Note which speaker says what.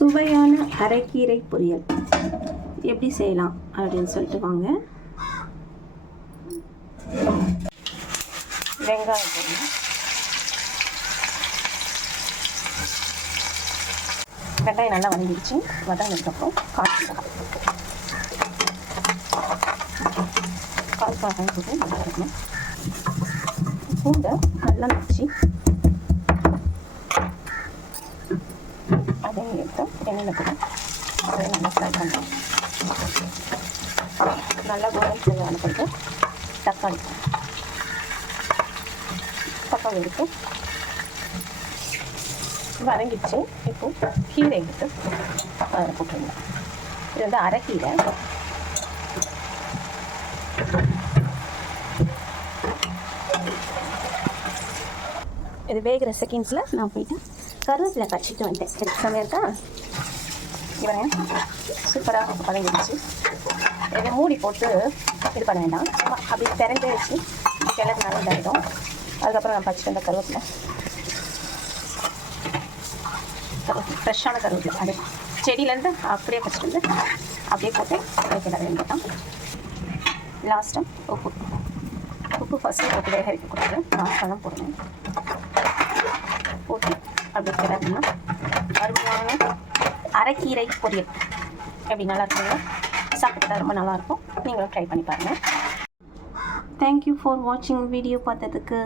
Speaker 1: சுவையான அரைக்கீரை பொரியல். எப்படி செய்யலாம் அப்படின்னு சொல்லிட்டு வாங்க. வெங்காயம் போடணும். வெங்காயம் நல்லா வதங்கிடுச்சு. வதங்கினதுக்கப்புறம் கால் மிளகாய் போட்டு நல்லா இருக்கணும் பூண்டை நல்லா நச்சு அதையும் எடுத்து எண்ணெயில் போட்டு அதை நல்லா ஃப்ரை பண்ணுறோம் நல்லா கோலம் செய்ய அனுப்பிட்டு தக்காளி. தக்காளி எடுத்து வதங்கிச்சு இப்போ கீரை எடுத்து அதில் போட்டுருங்க இது வந்து அரைக்கீரை இது வேகிற செகண்ட்ஸில் நான் போயிட்டு கருவேப்பிலை கச்சிட்டு வந்துட்டேன் எக்ஸாமே இருக்கா இவன் சூப்பராக பழங்கிடுச்சு இதை மூடி போட்டு இது பண்ண வேண்டாம் சும்மா அப்படி திறந்து வச்சு கிழக்கு நல்லா இதாகிடும் அதுக்கப்புறம் நான் பச்சிட்டு வந்த கருவேப்பிலை ஃப்ரெஷ்ஷான கருவேப்பிலை அது செடியிலேருந்து அப்படியே பச்சிட்டு வந்து அப்படியே போட்டு கிளற வேண்டியதான் லாஸ்ட்டாக உப்பு உப்பு ஃபஸ்ட்டு போட்டு வேக வைக்கக்கூடாது. லாஸ்ட்டாக தான் போடணும். போட்டு அப்படி அருமையான அரைக்கீரை பொரியல். எப்படி நல்லா இருக்குங்க? சாப்பிட்டா ரொம்ப நல்லாயிருக்கும் நீங்களும் ட்ரை பண்ணி பாருங்கள் தேங்க்யூ ஃபார் வாட்சிங் வீடியோ பார்த்ததுக்கு.